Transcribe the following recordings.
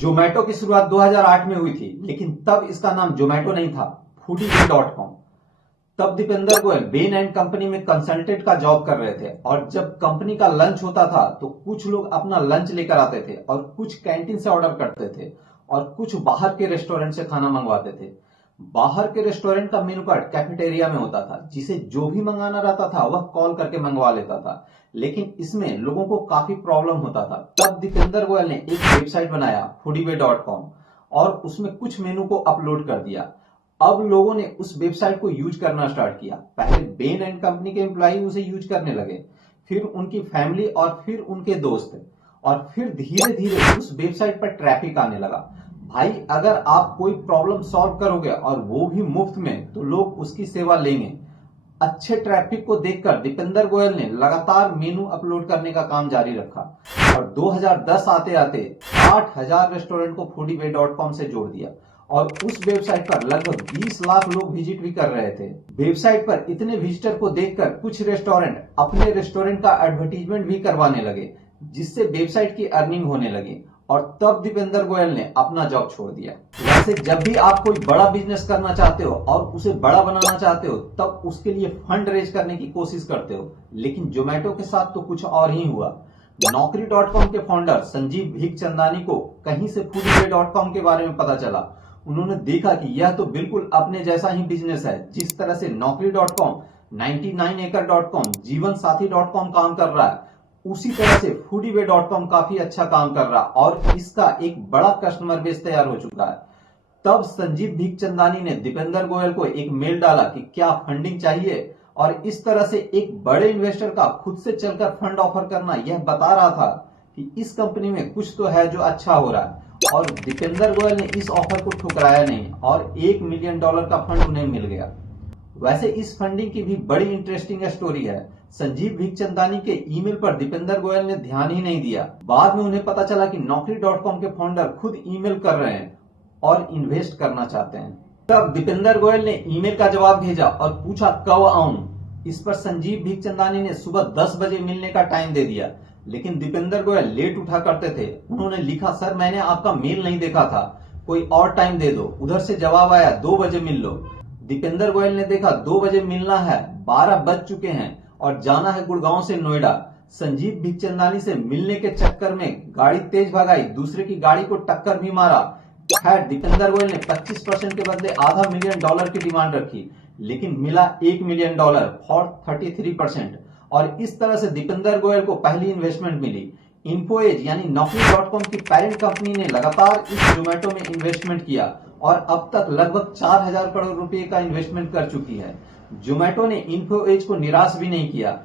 जोमेटो की शुरुआत 2008 में हुई थी, लेकिन तब इसका नाम जोमेटो नहीं था, foodiebay.com। तब Deepinder Goyal Bain and company में कंसल्टेंट का जॉब कर रहे थे और जब कंपनी का लंच होता था तो कुछ लोग अपना लंच लेकर आते थे और कुछ कैंटीन से ऑर्डर करते थे और कुछ बाहर के रेस्टोरेंट से खाना मंगवाते थे। बाहर के रेस्टोरेंट का मेनू कार्ड कैफेटेरिया में होता था, जिसे जो भी मंगाना रहता था वह कॉल करके मंगवा लेता था, लेकिन इसमें लोगों को काफी प्रॉब्लम होता था। तब दीपेंद्र गोयल ने एक वेबसाइट बनाया foodiebay.com और उसमें कुछ मेनू को अपलोड कर दिया। अब लोगों ने उस वेबसाइट को यूज करना स्टार्ट किया। पहले बेन एंड कंपनी के एम्प्लॉय उसे यूज करने लगे, फिर उनकी फैमिली और फिर उनके दोस्त, और फिर धीरे धीरे उस वेबसाइट पर ट्रैफिक आने लगा। भाई, अगर आप कोई प्रॉब्लम सॉल्व करोगे और वो भी मुफ्त में, तो लोग उसकी सेवा लेंगे। अच्छे ट्रैफिक को देखकर दीपेंद्र गोयल ने लगातार मेनू अपलोड करने का काम जारी रखा और 2010 आते आते 8000 रेस्टोरेंट को foodiebay.com से जोड़ दिया और उस वेबसाइट पर लगभग 20 लाख लोग विजिट भी कर रहे थे। वेबसाइट पर इतने विजिटर को देखकर कुछ रेस्टोरेंट अपने रेस्टोरेंट का एडवर्टीजमेंट भी करवाने लगे, जिससे वेबसाइट की अर्निंग होने लगी और तब दीपेंद्र गोयल ने अपना जॉब छोड़ दिया। वैसे जब भी आप कोई बड़ा बिजनेस करना चाहते हो और उसे बड़ा बनाना चाहते हो, तब उसके लिए फंड रेज करने की कोशिश करते हो, लेकिन जोमेटो के साथ तो कुछ और ही हुआ। नौकरी.com के फाउंडर संजीव भीखचंदानी को कहीं से foodiebay.com के बारे में पता चला। उन्होंने देखा कि यह तो बिल्कुल अपने जैसा ही बिजनेस है। जिस तरह से नौकरी.com, 99acre.com, जीवनसाथी.com काम कर रहा है, उसी तरह से foodiebay.com काफी अच्छा काम कर रहा और इसका एक बड़ा कस्टमर बेस तैयार हो चुका है। तब संजीव भीखचंदानी ने दीपेंद्र गोयल को एक मेल डाला कि क्या फंडिंग चाहिए, और इस तरह से एक बड़े इन्वेस्टर का खुद से चलकर फंड ऑफर करना यह बता रहा था कि इस कंपनी में कुछ तो है जो अच्छा हो रहा है। और दीपेंद्र गोयल ने इस ऑफर को ठुकराया नहीं और $1 मिलियन का फंड उन्हें मिल गया। वैसे इस फंडिंग की भी बड़ी इंटरेस्टिंग स्टोरी है। संजीव भीखचंदानी के ईमेल पर दीपेंद्र गोयल ने ध्यान ही नहीं दिया। बाद में उन्हें पता चला कि नौकरी.com के फाउंडर खुद ईमेल कर रहे हैं और इन्वेस्ट करना चाहते हैं। तब दीपेंद्र गोयल ने ईमेल का जवाब भेजा और पूछा कब आऊं। इस पर संजीव भीखचंदानी ने सुबह 10 बजे मिलने का टाइम दे दिया, लेकिन दीपेंद्र गोयल लेट उठा करते थे। उन्होंने लिखा, सर मैंने आपका मेल नहीं देखा था, कोई और टाइम दे दो। उधर से जवाब आया 2 बजे मिल लो। दीपेंद्र गोयल ने देखा 2 बजे मिलना है, 12 बज चुके हैं और जाना है गुड़गांव से नोएडा। संजीव भीखचंदानी से मिलने के चक्कर में गाड़ी तेज भगाई, दूसरे की गाड़ी को टक्कर भी मारा। खैर, दीपेंद्र गोयल ने 25% के बदले $500 मिलियन की डिमांड रखी, लेकिन मिला $1 मिलियन फॉर 33%। और इस तरह से दीपेंद्र गोयल को पहली इन्वेस्टमेंट मिली। इन्फोएज यानी नौकरी.com की पेरेंट कंपनी ने लगातार इस जोमेटो में इन्वेस्टमेंट किया और अब तक लगभग 4000 करोड़ रुपए का इन्वेस्टमेंट कर चुकी है। जोमेटो ने इन्फोएज को निराश भी नहीं किया।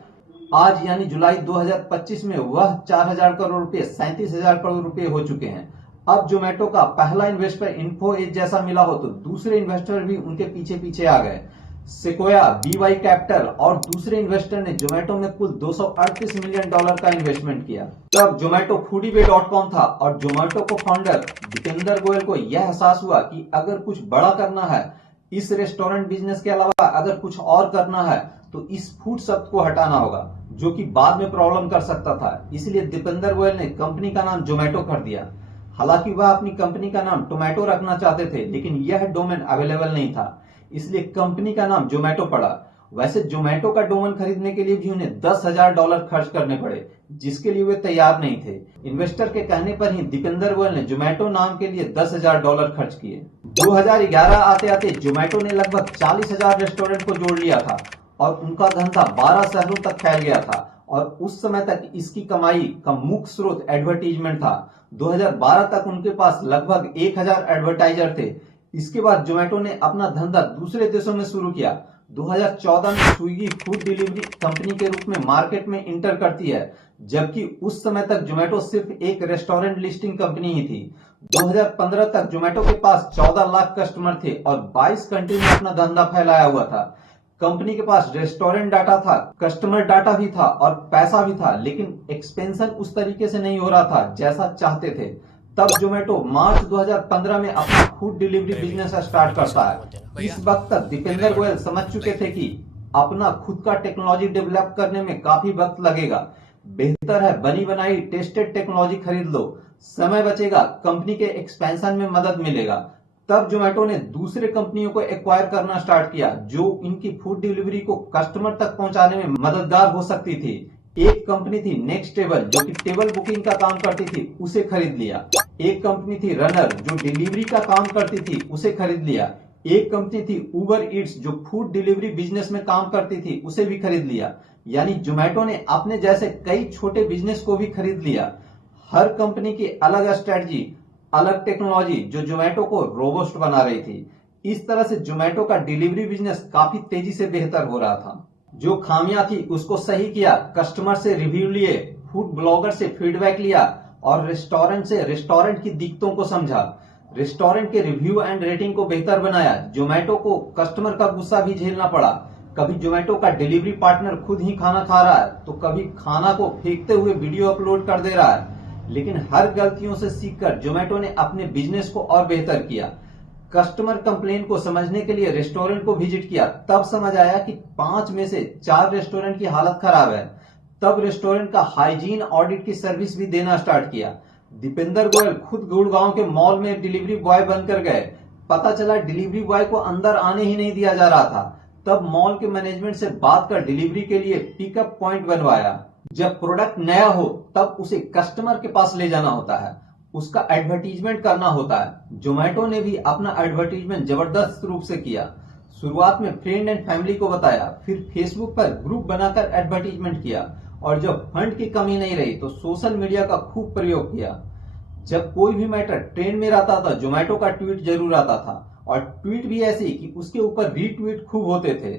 आज यानी जुलाई 2025 में वह 4000 करोड़ रुपए 37,000 करोड़ रुपए हो चुके हैं। अब जोमेटो का पहला इन्वेस्टर इन्फोएज जैसा मिला हो तो दूसरे इन्वेस्टर भी उनके पीछे पीछे आ गए। सेक्वाया, BY कैपिटल और दूसरे इन्वेस्टर ने जोमेटो में कुल $238 मिलियन का इन्वेस्टमेंट किया। तब जोमेटो foodiebay.com था और जोमेटो को फाउंडर दीपेंद्र गोयल को यह एहसास हुआ कि अगर कुछ बड़ा करना है, इस रेस्टोरेंट बिजनेस के अलावा अगर कुछ और करना है, तो इस फूड शब्द को हटाना होगा, जो कि बाद में प्रॉब्लम कर सकता था। इसलिए दीपेंद्र गोयल ने कंपनी का नाम जोमेटो कर दिया। हालांकि वह अपनी कंपनी का नाम टोमेटो रखना चाहते थे, लेकिन यह डोमेन अवेलेबल नहीं था, इसलिए कंपनी का नाम जोमेटो पड़ा। वैसे जोमेटो का डोमेन खरीदने के लिए भी उन्हें $10,000 खर्च करने पड़े, जिसके लिए वे तैयार नहीं थे। इन्वेस्टर के कहने पर ही दीपेंद्र गोयल ने जोमेटो नाम के लिए $10,000 खर्च किए। 2011 आते आते जोमेटो ने लगभग 40,000 रेस्टोरेंट को जोड़ लिया था और उनका धंधा 12 शहरों तक फैल गया था और उस समय तक इसकी कमाई का मुख्य स्रोत एडवर्टीजमेंट था। 2012 तक उनके पास लगभग 1000 एडवर्टाइजर थे। इसके बाद जोमेटो ने अपना धंधा दूसरे देशों में शुरू किया। 2014 में स्विगी फूड डिलीवरी कंपनी के रूप में मार्केट में इंटर करती है, जबकि उस समय तक जोमेटो सिर्फ एक रेस्टोरेंट लिस्टिंग कंपनी ही थी। 2015 तक जोमेटो के पास 14 लाख कस्टमर थे और 22 कंट्री में अपना धंधा फैलाया हुआ था। कंपनी के पास रेस्टोरेंट डाटा था, कस्टमर डाटा भी था और पैसा भी था, लेकिन एक्सपेंशन उस तरीके से नहीं हो रहा था जैसा चाहते थे। तब जोमेटो मार्च 2015 में अपना फूड डिलीवरी बिजनेस स्टार्ट करता है। इस वक्त तक दीपेंद्र गोयल समझ चुके थे कि अपना खुद का टेक्नोलॉजी डेवलप करने में काफी वक्त लगेगा, बेहतर है बनी बनाई टेस्टेड टेक्नोलॉजी खरीद लो, समय बचेगा, कंपनी के एक्सपेंशन में मदद मिलेगा। तब जोमेटो ने दूसरे कंपनियों को एक्वायर करना स्टार्ट किया जो इनकी फूड डिलीवरी को कस्टमर तक पहुंचाने में मददगार हो सकती थी। एक कंपनी थी नेक्स्ट टेबल जो कि टेबल बुकिंग का काम करती थी, उसे खरीद लिया। एक कंपनी थी रनर जो डिलीवरी का काम करती थी, उसे खरीद लिया। एक कंपनी थी उबर ईट्स जो फूड डिलीवरी बिजनेस में काम करती थी, उसे भी खरीद लिया। यानी जोमेटो ने अपने जैसे कई छोटे बिजनेस को भी खरीद लिया। हर कंपनी की अलग स्ट्रेटजी, अलग टेक्नोलॉजी जो जोमेटो को रोबस्ट बना रही थी। इस तरह से जोमेटो का डिलीवरी बिजनेस काफी तेजी से बेहतर हो रहा था। जो खामियां थी उसको सही किया, कस्टमर से रिव्यू लिए, फूड ब्लॉगर से फीडबैक लिया और रेस्टोरेंट से रेस्टोरेंट की दिक्कतों को समझा। रेस्टोरेंट के रिव्यू एंड रेटिंग को बेहतर बनाया। जोमेटो को कस्टमर का गुस्सा भी झेलना पड़ा। कभी जोमेटो का डिलीवरी पार्टनर खुद ही खाना खा रहा है तो कभी खाना को फेंकते हुए वीडियो अपलोड कर दे रहा है। लेकिन हर गलतियों से सीखकर जोमेटो ने अपने बिजनेस को और बेहतर किया। कस्टमर कंप्लेन को समझने के लिए रेस्टोरेंट को विजिट किया, तब समझ आया कि 5 में से 4 रेस्टोरेंट की हालत खराब है। तब रेस्टोरेंट का हाइजीन ऑडिट की सर्विस भी देना स्टार्ट किया। दीपेंद्र गोयल खुद गुड़गांव के मॉल में डिलीवरी बॉय बनकर गए। पता चला डिलीवरी बॉय को अंदर आने ही नहीं दिया जा रहा था। तब मॉल के मैनेजमेंट से बात कर डिलीवरी के लिए पिकअप पॉइंट बनवाया। जब प्रोडक्ट नया हो तब उसे कस्टमर के पास ले जाना होता है, उसका एडवर्टीजमेंट करना होता है। जोमेटो ने भी अपना एडवर्टीजमेंट जबरदस्त रूप से किया। शुरुआत में फ्रेंड एंड फैमिली को बताया, फिर फेसबुक पर ग्रुप बनाकर एडवर्टीजमेंट किया और जब फंड की कमी नहीं रही तो सोशल मीडिया का खूब प्रयोग किया। जब कोई भी मैटर ट्रेंड में रहता था जोमेटो का ट्वीट जरूर आता था और ट्वीट भी ऐसी कि उसके ऊपर रीट्वीट खूब होते थे।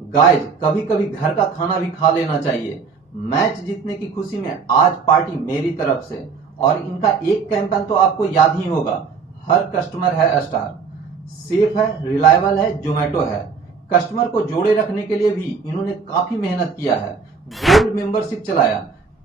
गाइज, कभी कभी घर का खाना भी खा लेना चाहिए। मैच जीतने की खुशी में आज पार्टी मेरी तरफ से। और इनका एक कैंपेन तो आपको याद ही होगा, हर कस्टमर है स्टार। सेफ है, रिलायबल है, जोमेटो है। कस्टमर को जोड़े रखने के लिए भी इन्होंने काफी मेहनत किया है। गोल्ड मेंबरशिप चलाया,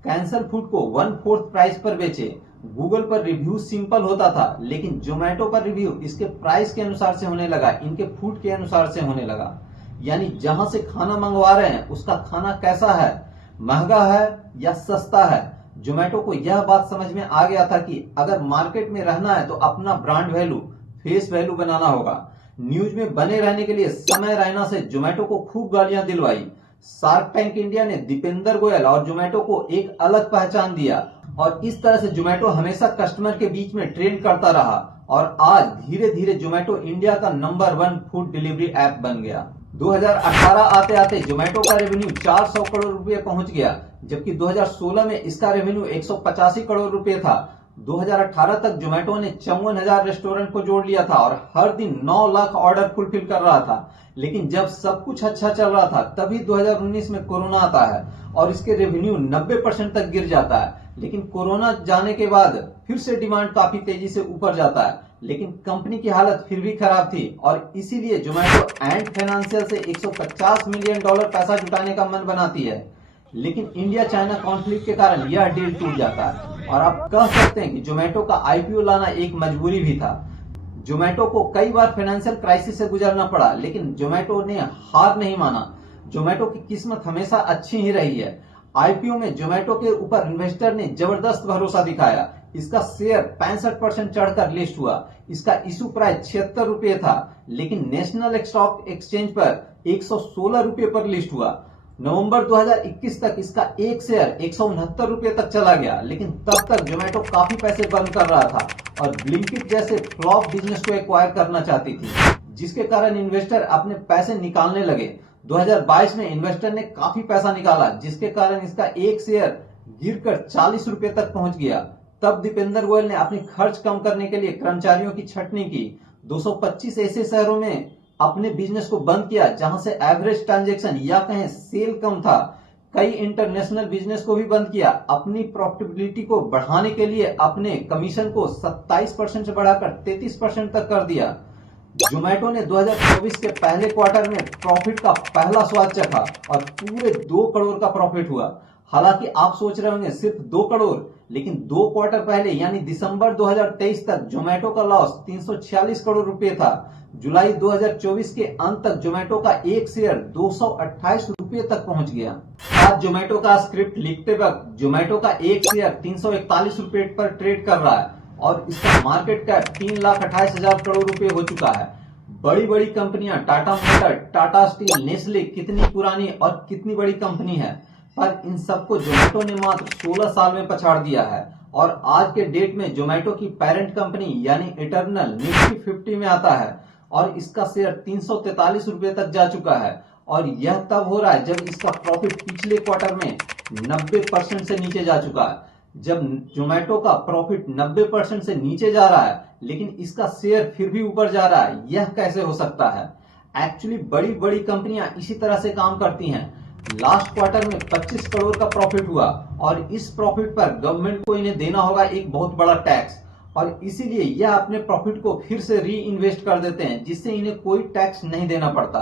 कैंसल फूड को 1/4 प्राइस पर बेचे। गूगल पर रिव्यू सिंपल होता था लेकिन जोमेटो पर रिव्यू इसके प्राइस के अनुसार से होने लगा, इनके फूड के अनुसार से होने लगा। यानी जहां से खाना मंगवा रहे हैं उसका खाना कैसा है, महंगा है या सस्ता है। जोमेटो को यह बात समझ में आ गया था कि अगर मार्केट में रहना है तो अपना ब्रांड वैल्यू, फेस वैल्यू बनाना होगा। न्यूज में बने रहने के लिए समय रैना से जोमेटो को खूब गालियां दिलवाई। शार्क टैंक इंडिया ने दीपेंद्र गोयल और जोमेटो को एक अलग पहचान दिया और इस तरह से जोमेटो हमेशा कस्टमर के बीच में ट्रेंड करता रहा और आज धीरे धीरे जोमेटो इंडिया का नंबर 1 फूड डिलीवरी ऐप बन गया। 2018 आते आते जोमेटो का रेवेन्यू 400 करोड़ रुपए पहुंच गया, जबकि 2016 में इसका रेवेन्यू 185 करोड़ रुपए था। 2018 तक जोमेटो ने 54,000 रेस्टोरेंट को जोड़ लिया था और हर दिन 9 लाख ऑर्डर फुलफिल कर रहा था। लेकिन जब सब कुछ अच्छा चल रहा था तभी 2019 में कोरोना आता है और इसके रेवेन्यू 90% तक गिर जाता है। लेकिन कोरोना जाने के बाद फिर से डिमांड काफी तेजी से ऊपर जाता है, लेकिन कंपनी की हालत फिर भी खराब थी और इसीलिए जोमेटो एंड फाइनेंशियल से $150 मिलियन पैसा जुटाने का मन बनाती है। लेकिन इंडिया चाइना कॉन्फ्लिक्ट के कारण यह डील टूट जाता है और आप कह सकते हैं कि जोमेटो का आईपीओ लाना एक मजबूरी भी था। जोमेटो को कई बार फाइनेंशियल क्राइसिस से गुजरना पड़ा लेकिन जोमेटो ने हार नहीं माना। जोमेटो की किस्मत हमेशा अच्छी ही रही है। आईपीओ में जोमेटो के ऊपर इन्वेस्टर ने जबरदस्त भरोसा दिखाया। इसका शेयर 65% चढ़कर लिस्ट हुआ। इसका इशू प्राइस 76 रुपये था लेकिन नेशनल स्टॉक एक्सचेंज पर 116 रुपये पर लिस्ट हुआ। नवंबर 2021 तक इसका एक शेयर 169 रुपये तक चला गया, लेकिन तब तक जोमेटो काफी पैसे बर्न कर रहा था और ब्लिंकिट जैसे फ्लॉप बिजनेस को एक्वायर करना चाहती थी, जिसके कारण इन्वेस्टर अपने पैसे निकालने लगे। 2022 में इन्वेस्टर ने काफी पैसा निकाला जिसके कारण इसका एक शेयर गिरकर 40 रुपये तक पहुंच गया। तब दीपेंद्र गोयल ने अपनी खर्च कम करने के लिए कर्मचारियों की छटनी की। 225 ऐसे शहरों में अपने बिजनेस को बंद किया जहां से एवरेज ट्रांजैक्शन या कहें सेल कम था। कई इंटरनेशनल बिजनेस को भी बंद किया। अपनी प्रॉफिटेबिलिटी को बढ़ाने के लिए अपने कमीशन को 27% से बढ़ाकर 33% तक कर दिया। जोमेटो ने 2024 के पहले क्वार्टर में प्रॉफिट का पहला स्वाद चखा और पूरे 2 करोड़ का प्रॉफिट हुआ। हालांकि आप सोच रहे होंगे सिर्फ 2 करोड़, लेकिन 2 क्वार्टर पहले यानी दिसंबर 2023 तक जोमेटो का लॉस 346 करोड़ रुपए था। जुलाई 2024 के अंत तक जोमेटो का एक शेयर 228 रुपए तक पहुंच गया। आज जोमेटो का स्क्रिप्ट लिखते वक्त जोमेटो का एक शेयर 341 रुपए पर ट्रेड कर रहा है और इसका मार्केट कैप 3,28,000 करोड़ रुपए हो चुका है। बड़ी बड़ी कंपनियां Tata motor, Tata steel, Nestle कितनी पुरानी और कितनी बड़ी कंपनी है, पर इन सबको जोमेटो ने मात्र 16 साल में पछाड़ दिया है और आज के डेट में जोमेटो की पेरेंट कंपनी यानी इटर्नल निफ्टी 50 में आता है और इसका शेयर 343 रुपए तक जा चुका है और यह तब हो रहा है जब इसका प्रॉफिट पिछले क्वार्टर में 90% से नीचे जा चुका है। जब जोमेटो का प्रॉफिट 90% से नीचे जा रहा है लेकिन इसका शेयर फिर भी ऊपर जा रहा है, यह कैसे हो सकता है? एक्चुअली बड़ी बड़ी कंपनियां इसी तरह से काम करती हैं। लास्ट क्वार्टर में 25 करोड़ का प्रॉफिट हुआ और इस प्रॉफिट पर गवर्नमेंट को इन्हें देना होगा एक बहुत बड़ा टैक्स और इसीलिए यह अपने प्रॉफिट को फिर से री इन्वेस्ट कर देते हैं जिससे इन्हें कोई टैक्स नहीं देना पड़ता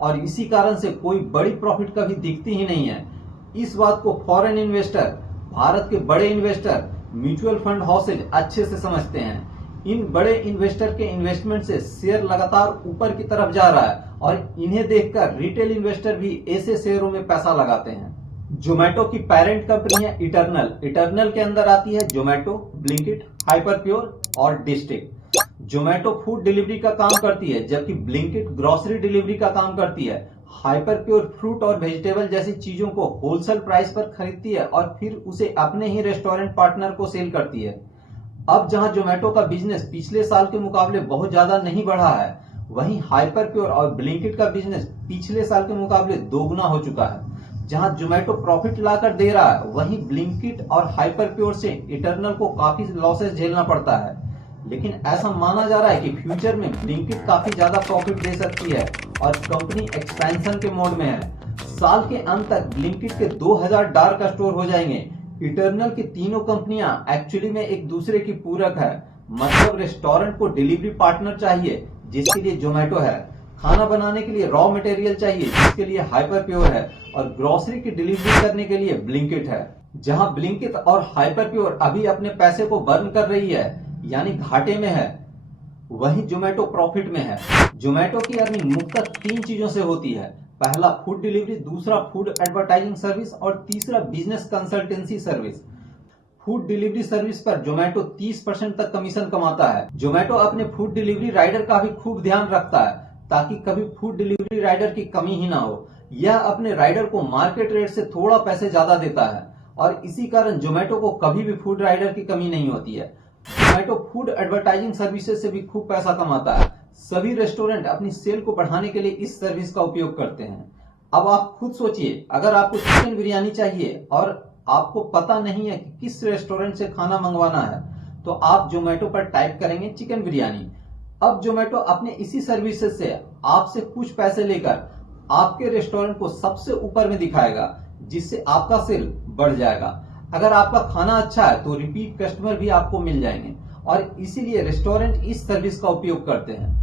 और इसी कारण से कोई बड़ी प्रॉफिट कभी दिखती ही नहीं है। इस बात को फॉरेन इन्वेस्टर, भारत के बड़े इन्वेस्टर, म्यूचुअल फंड हाउसेज अच्छे से समझते हैं। इन बड़े इन्वेस्टर के इन्वेस्टमेंट से शेयर लगातार ऊपर की तरफ जा रहा है और इन्हें देखकर रिटेल इन्वेस्टर भी ऐसे शेयरों में पैसा लगाते हैं। जोमेटो की पेरेंट कंपनी है इटर्नल। इटर्नल के अंदर आती है जोमेटो, ब्लिंकिट, हाइपरप्योर और डिस्ट्रिक्ट। जोमेटो फूड डिलीवरी का काम करती है जबकि ब्लिंकिट ग्रोसरी डिलीवरी का काम करती है। हाइपरप्योर फ्रूट और वेजिटेबल जैसी चीजों को होलसेल प्राइस पर खरीदती है और फिर उसे अपने ही रेस्टोरेंट पार्टनर को सेल करती है। अब जहां जोमेटो का बिजनेस पिछले साल के मुकाबले बहुत ज्यादा नहीं बढ़ा है, वहीं हाइपरप्योर और ब्लिंकिट का बिजनेस पिछले साल के मुकाबले दोगुना हो चुका है। जहां जोमेटो प्रॉफिट लाकर दे रहा है वहीं ब्लिंकिट और हाइपरप्योर से इटर्नल को काफी लॉसेस झेलना पड़ता है। लेकिन ऐसा माना जा रहा है कि फ्यूचर में ब्लिंकिट काफी ज्यादा प्रॉफिट दे सकती है और कंपनी एक्सपेंशन के मोड में है। साल के अंत तक ब्लिंकिट के 2000 डार्क स्टोर हो जाएंगे। इटर्नल की तीनों कंपनियां एक्चुअली में एक दूसरे की पूरक है, मतलब रेस्टोरेंट को डिलीवरी पार्टनर चाहिए जिसके लिए जोमेटो है, खाना बनाने के लिए रॉ मटेरियल चाहिए जिसके लिए हाइपरप्योर है और ग्रोसरी की डिलीवरी करने के लिए ब्लिंकिट है। जहां ब्लिंकिट और हाइपरप्योर अभी अपने पैसे को बर्न कर रही है यानी घाटे में है, वहीं जोमेटो प्रॉफिट में है। जोमेटो की अर्निंग मुख्यतः 3 चीजों से होती है। पहला फूड डिलीवरी, दूसरा फूड एडवर्टाइजिंग सर्विस और तीसरा business consultancy service. Food delivery service पर जोमेटो 30% तक कमीशन कमाता है। जोमेटो अपने फूड डिलीवरी राइडर का भी खूब ध्यान रखता है ताकि कभी फूड डिलीवरी राइडर की कमी ही ना हो। यह अपने राइडर को मार्केट रेट से थोड़ा पैसे ज्यादा देता है और इसी कारण जोमेटो को कभी भी फूड राइडर की कमी नहीं होती है। जोमेटो फूड एडवर्टाइजिंग सर्विसेज से भी खूब पैसा कमाता है। सभी रेस्टोरेंट अपनी सेल को बढ़ाने के लिए इस सर्विस का उपयोग करते हैं। अब आप खुद सोचिए, अगर आपको चिकन बिरयानी चाहिए और आपको पता नहीं है कि किस रेस्टोरेंट से खाना मंगवाना है, तो आप जोमेटो पर टाइप करेंगे चिकन बिरयानी। अब जोमेटो अपने इसी सर्विसेज से आपसे कुछ पैसे लेकर आपके रेस्टोरेंट को सबसे ऊपर में दिखाएगा जिससे आपका सेल बढ़ जाएगा। अगर आपका खाना अच्छा है तो रिपीट कस्टमर भी आपको मिल जाएंगे और इसीलिए रेस्टोरेंट इस सर्विस का उपयोग करते हैं।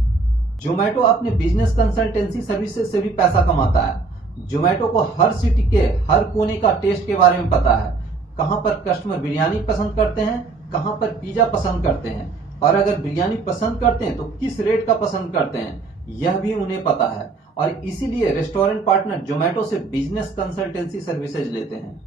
जोमेटो अपने बिजनेस कंसल्टेंसी सर्विसेज से भी पैसा कमाता है। जोमेटो को हर सिटी के हर कोने का टेस्ट के बारे में पता है, कहां पर कस्टमर बिरयानी पसंद करते हैं, कहां पर पिज्जा पसंद करते हैं और अगर बिरयानी पसंद करते हैं तो किस रेट का पसंद करते हैं, यह भी उन्हें पता है और इसीलिए रेस्टोरेंट पार्टनर जोमेटो से बिजनेस कंसल्टेंसी सर्विसेज लेते हैं।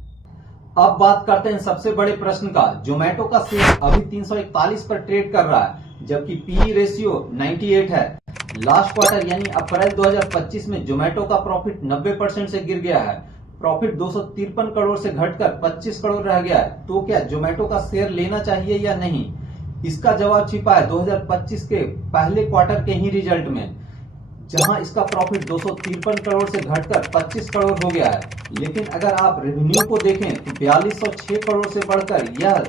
अब बात करते हैं सबसे बड़े प्रश्न का। जोमेटो का शेयर अभी 341 पर ट्रेड कर रहा है जबकि पीई रेशियो 98 है। लास्ट क्वार्टर यानी अप्रैल 2025 में जोमेटो का प्रॉफिट 90% से गिर गया है। प्रॉफिट 253 करोड़ से घटकर 25 करोड़ रह गया है। तो क्या जोमेटो का शेयर लेना चाहिए या नहीं? इसका जवाब छिपा है 2025 के पहले क्वार्टर के ही रिजल्ट में, जहां इसका प्रॉफिट 253 करोड़ से घटकर 25 करोड़ हो गया है। लेकिन अगर आप रेवेन्यू को देखें तो 4206 करोड़ से बढ़कर यह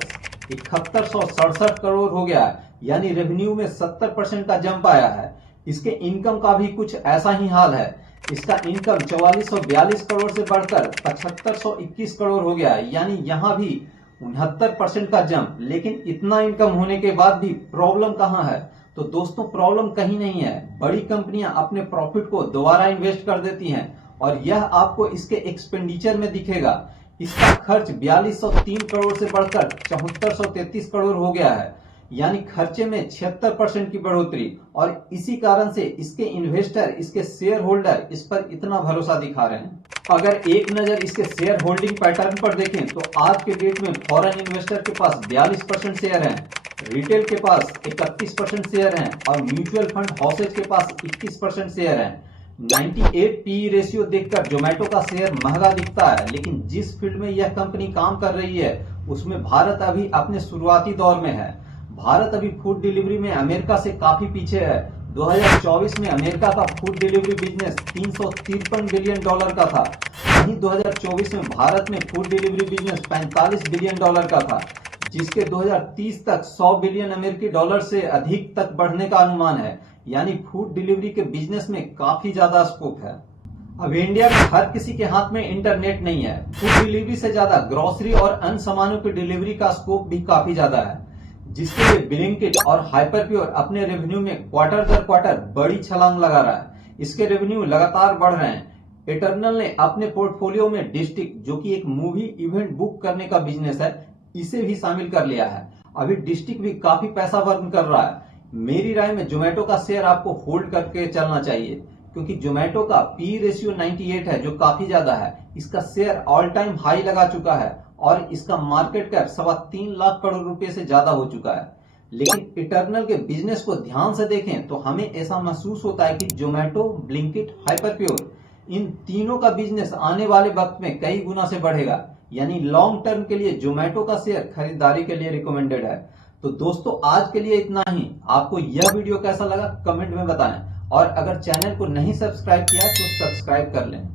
7167 करोड़ हो गया है, यानी रेवेन्यू में 70% का जंप आया है। इसके इनकम का भी कुछ ऐसा ही हाल है। इसका इनकम 4442 करोड़ से बढ़कर 7521 करोड़ हो गया है, यानी यहाँ भी 69% का जंप। लेकिन इतना इनकम होने के बाद भी प्रॉब्लम कहाँ है? तो दोस्तों प्रॉब्लम कहीं नहीं है। बड़ी कंपनियां अपने प्रॉफिट को दोबारा इन्वेस्ट कर देती हैं और यह आपको इसके एक्सपेंडिचर में दिखेगा। इसका खर्च 4203 करोड़ से बढ़कर 7433 करोड़ हो गया है, यानी खर्चे में 76% की बढ़ोतरी। और इसी कारण से इसके इन्वेस्टर, इसके शेयर होल्डर इस पर इतना भरोसा दिखा रहे हैं। अगर एक नजर इसके शेयर होल्डिंग पैटर्न पर देखें तो आज के डेट में फॉरेन इन्वेस्टर के पास 42% शेयर हैं, रिटेल के पास 31% शेयर हैं और म्यूचुअल फंड हाउसेज के पास 21% शेयर हैं। 98 पीई रेशियो देखकर जोमेटो का शेयर महंगा दिखता है, लेकिन जिस फील्ड में यह कंपनी काम कर रही है उसमें भारत अभी अपने शुरुआती दौर में है। भारत अभी फूड डिलीवरी में अमेरिका से काफी पीछे है। 2024 में अमेरिका का फूड डिलीवरी बिजनेस $353 बिलियन का था, वहीं 2024 में भारत में फूड डिलीवरी बिजनेस $45 बिलियन का था, जिसके 2030 तक 100 बिलियन अमेरिकी डॉलर से अधिक तक बढ़ने का अनुमान है। यानी फूड डिलीवरी के बिजनेस में काफी ज्यादा स्कोप है। अब इंडिया में हर किसी के हाथ में इंटरनेट नहीं है। फूड डिलीवरी से ज्यादा ग्रोसरी और अन्य सामानों की डिलीवरी का स्कोप भी काफी ज्यादा है, जिसके लिए ब्लिंकिट और हाइपरप्योर अपने रेवेन्यू में क्वार्टर दर क्वार्टर बड़ी छलांग लगा रहा है। इसके रेवेन्यू लगातार बढ़ रहे हैं। इटर्नल ने अपने पोर्टफोलियो में डिस्ट्रिक्ट, जो कि एक मूवी इवेंट बुक करने का बिजनेस है, इसे भी शामिल कर लिया है। अभी डिस्ट्रिक्ट भी काफी पैसा बर्न कर रहा है। मेरी राय में जोमेटो का शेयर आपको होल्ड करके चलना चाहिए, क्योंकि जोमेटो का पी रेशियो 98 है, जो काफी ज्यादा है। इसका शेयर ऑल टाइम हाई लगा चुका है और इसका मार्केट कैप 3.25 लाख करोड़ रुपए से ज्यादा हो चुका है। लेकिन इटर्नल के बिजनेस को ध्यान से देखें तो हमें ऐसा महसूस होता है कि जोमेटो, ब्लिंकिट, हाइपरप्योर, इन तीनों का बिजनेस आने वाले वक्त में कई गुना से बढ़ेगा। यानी लॉन्ग टर्म के लिए जोमेटो का शेयर खरीदारी के लिए रिकमेंडेड है। तो दोस्तों, आज के लिए इतना ही। आपको यह वीडियो कैसा लगा कमेंट में बताएं, और अगर चैनल को नहीं सब्सक्राइब किया तो सब्सक्राइब कर लें।